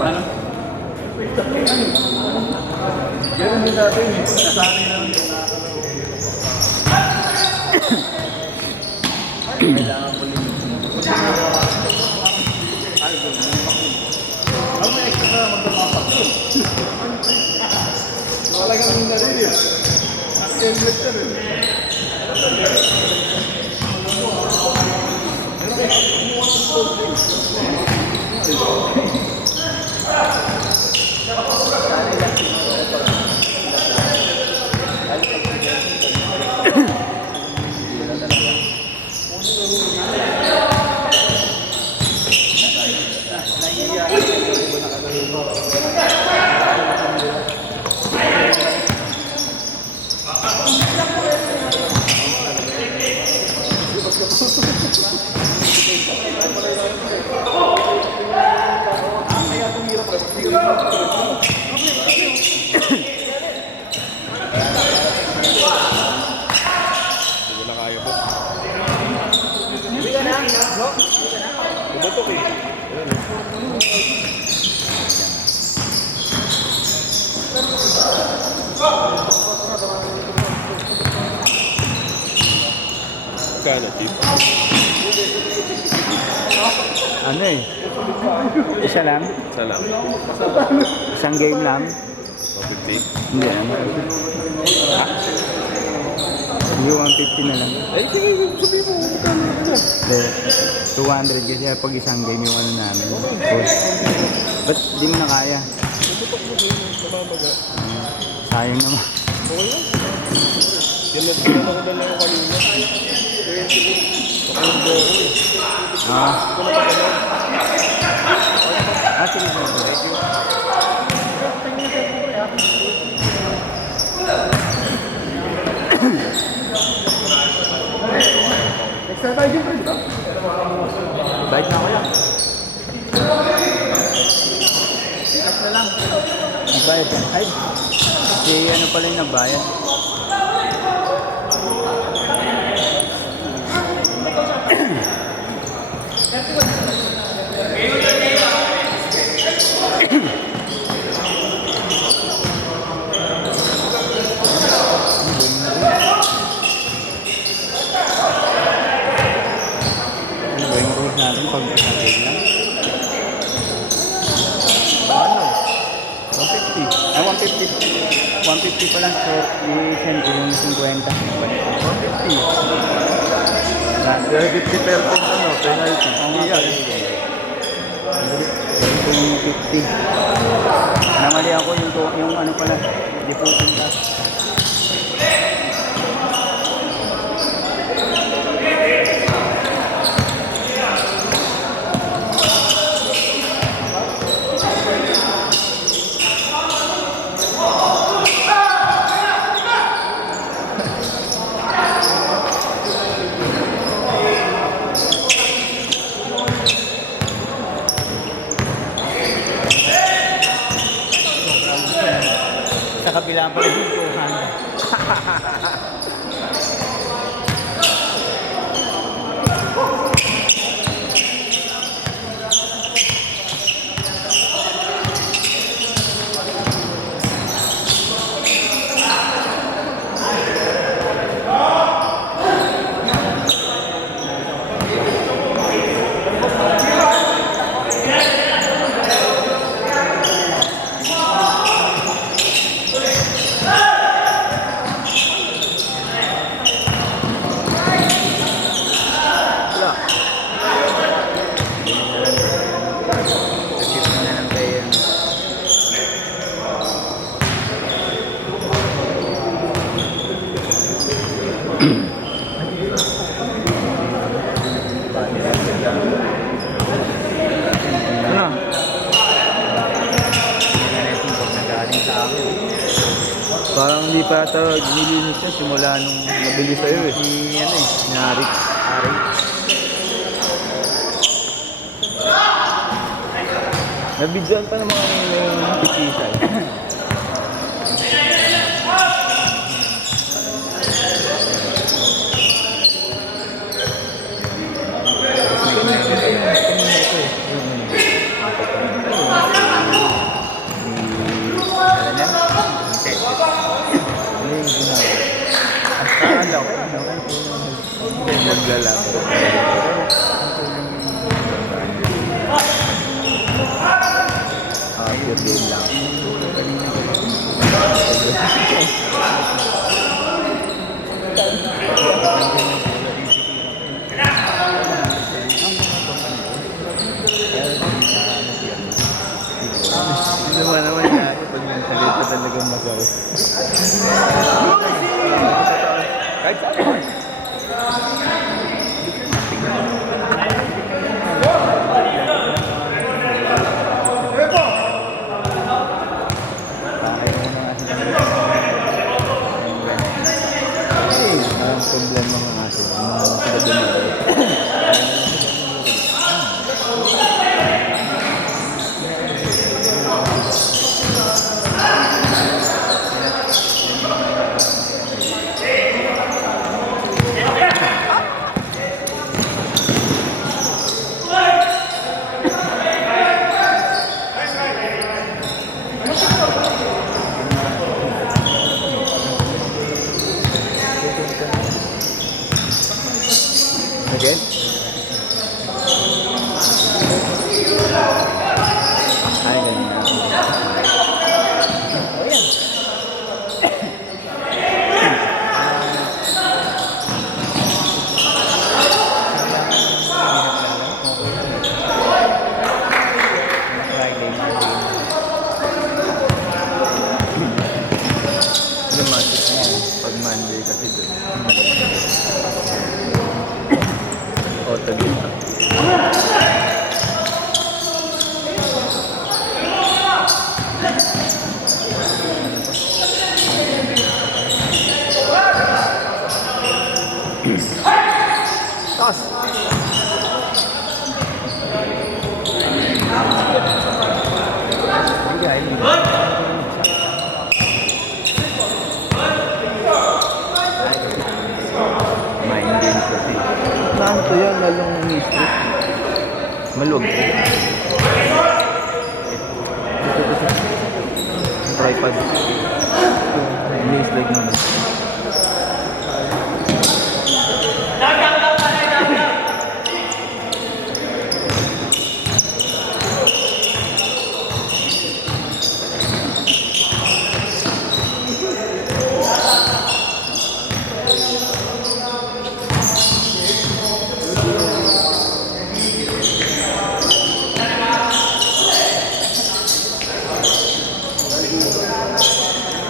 Ano? Ganun din natin eh. Nasanay na lang yung kailangan ko rin. Ang may extra na magdamapak yun. Talagang hindi na rin eh. Helmet ka rin. Ano eh? Isa lang? Isa lang. Isang game lang? 150? Hindi ano? Hindi 150 na lang. Eh, sige, sabihin mo. Hindi. 200 kasi pag isang game yung ano namin. Ba't di mo na kaya? Sayang naman. Yan na ako dala ko kanina. Sige, thank you. Extra tayo din, friend, ba? Bike na ako yan. Ikas na lang. Nagbayad ka? Ay, si ano pala yung nagbayad? Ano ba yung rules natin pag isang lang? Ano? 150. Ay, 150. 150 pa lang. So, i-send ko yung 50. 150. 50 per point, ano, penalty. Iyan. Yung 50. Namali ako yung ano pala. Hindi po punta. Sa kabila pa rin yung 5. Parang hindi pa ata nilinis yan simula nung nabili sa'yo eh. Si ano eh, Ni Arik. Nabidyan pa naman kami yung pitisa eh. naglalaban. Pure game lang. Hindi naman yan. Pag nagsalita talagang masakit. Kahit saan. Ang problema ng aso, mga sila again? Ay, ganun na. Oh, yan. Friday, Monday. Lumatik na yan. Pag Monday kasi doon. Auto dito. Toss. Mind games kasi. Ano to yan? Lalong history. Malog. Tripod. Nice leg naman.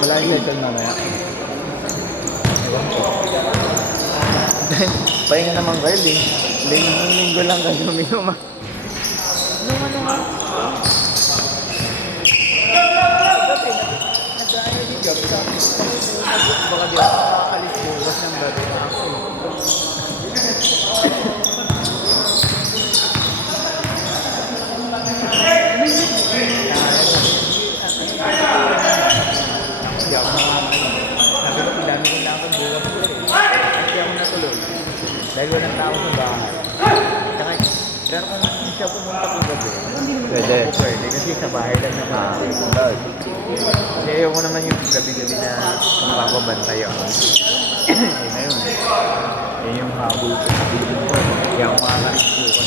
Wala yung cycle mamaya. Pahinga naman kayo, linggo lang kayo uminom. Ano nga? Nag-aayos yung job. Baka di ako makakalis bukas ng babi na ako. Hindi ako makakalis. Sabi ko, dami kong lakad bukas ko eh. Kasi ako natuloy. Dahil walang tao sa bahay. Tsaka, pero kung siya pumunta kong gabi, pwede. Pwede kasi sa bahay lang na bahay. Kasi ayaw ko naman yung gabi-gabi na mapapabantay ako. Eh ngayon, eh yung habol ko sa bilin ko. Kaya ako makakalis bukas.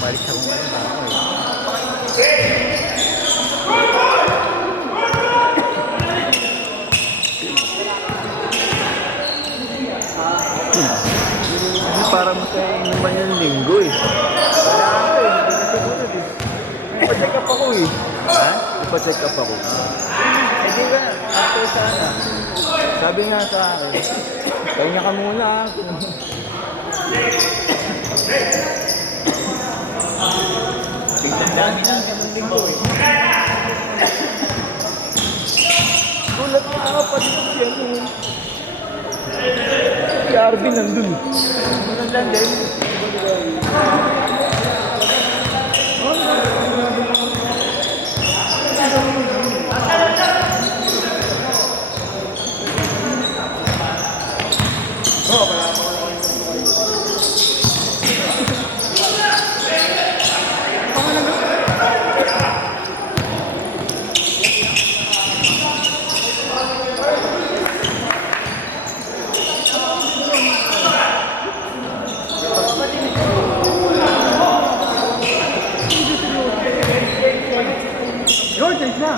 Umalis ako ngayon na ako eh. Para masaya naman yung linggo eh. Wala ako eh, hindi na siguro eh. Ipa-check up ako eh. Ha? Ipa-check up ako. Hindi ba, ako sana. Sabi nga sa akin, kanya ka muna. Tignan lang ng linggo eh. Gulat na ako pa dito siya eh. Si Arvin nandun. Nandun din. change na.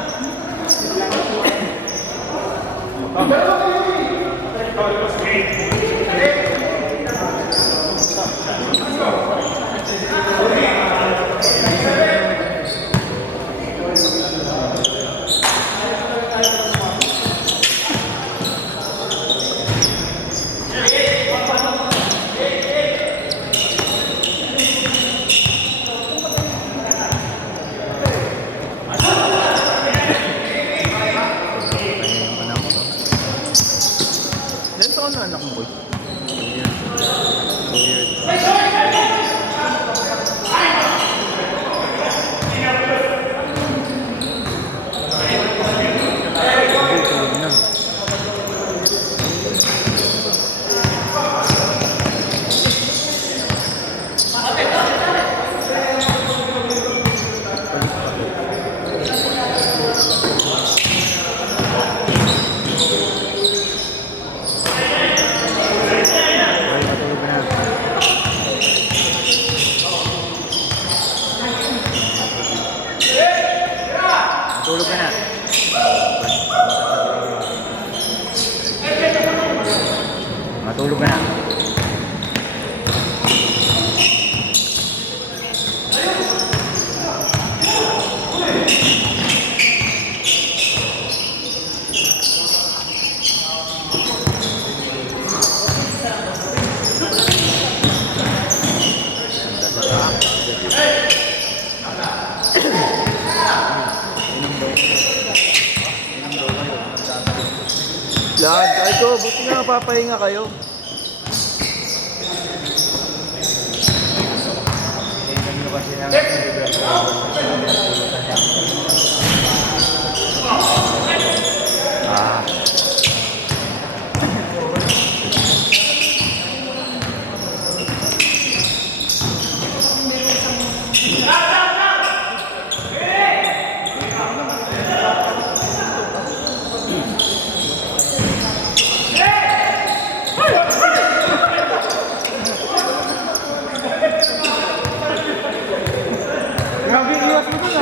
Ilan taon na anak mo, boy? 2 years. Tulog na. Matulog na. Matulog ka na. Matulog ka na. Lahat, kahit ko, buti nga mapapahinga kayo. Tingnan nyo kasi namin grabe, iwas mo dun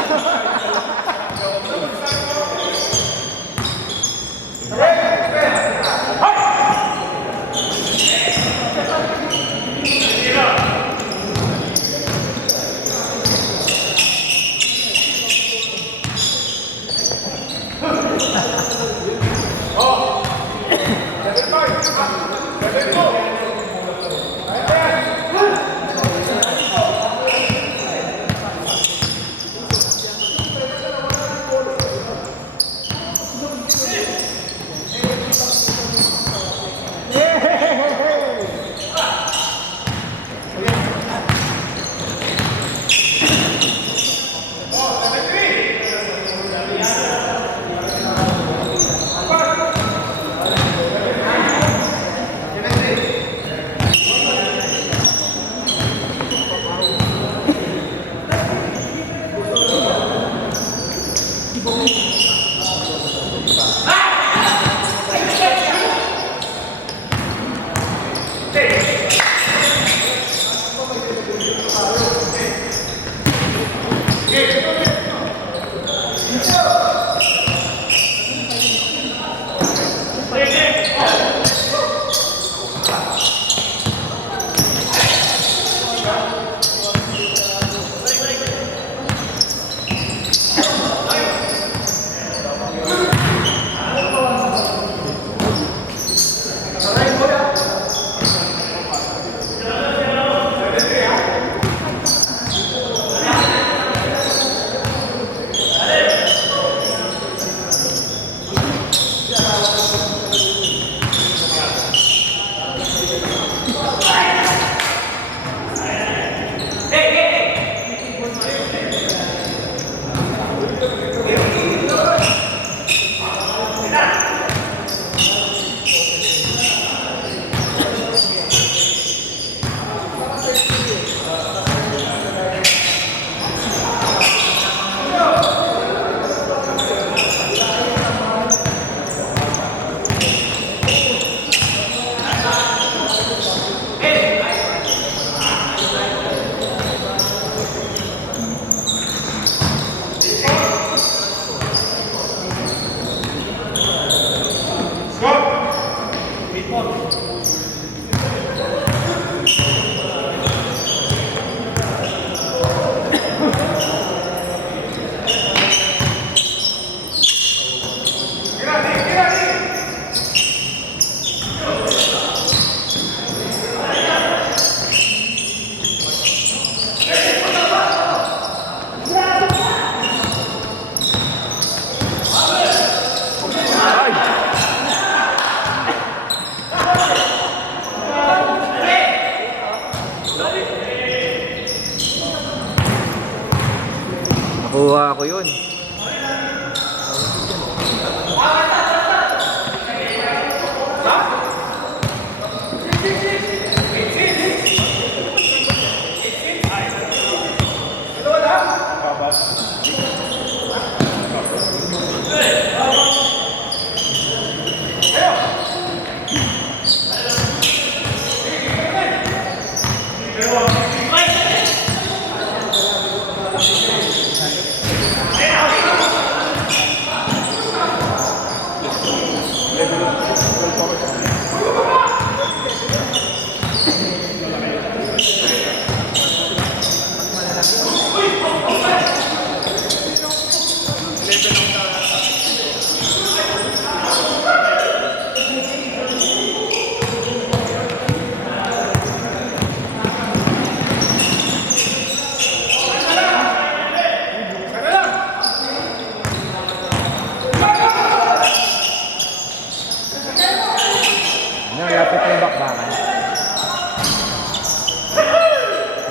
Ano, lapit na yung bakbakan.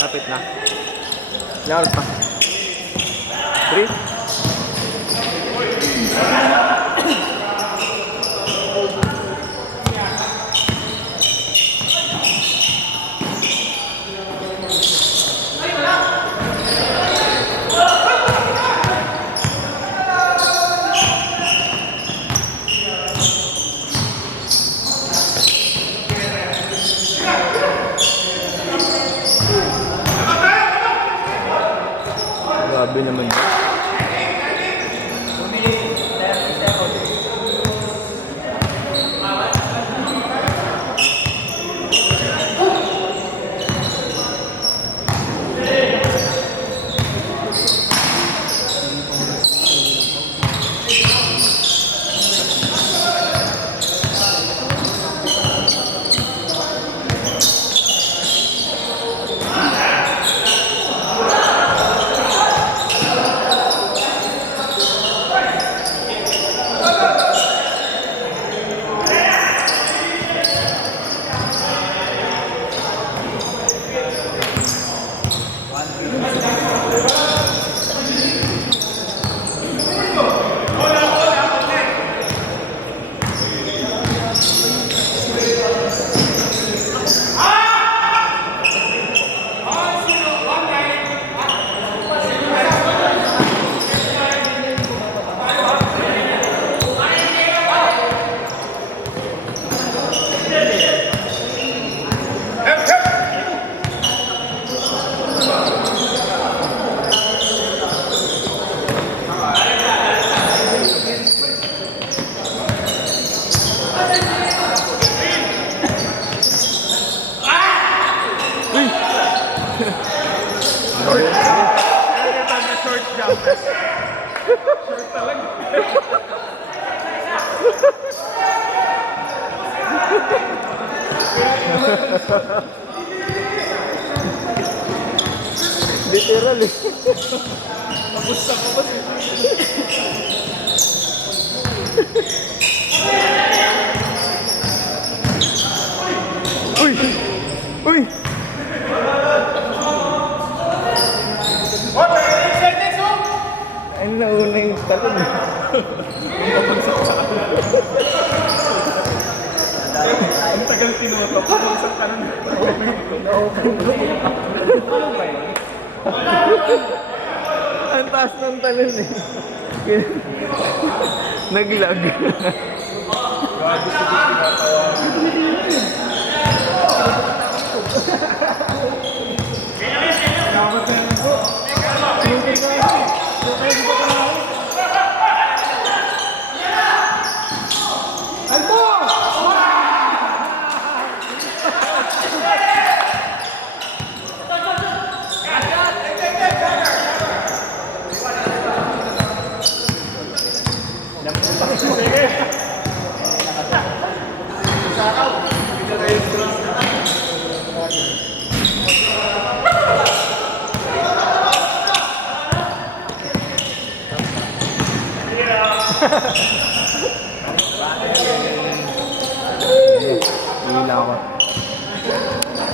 Lapit na. Ilang oras pa? 3? Grabe naman yun. Literal eh. Kamusta ka ba? Uy! Uy! Ay, nauna yung talon eh. Ang tagal tinutok. Isang tanong. Ang taas ng talon eh. Naglag. Grabe si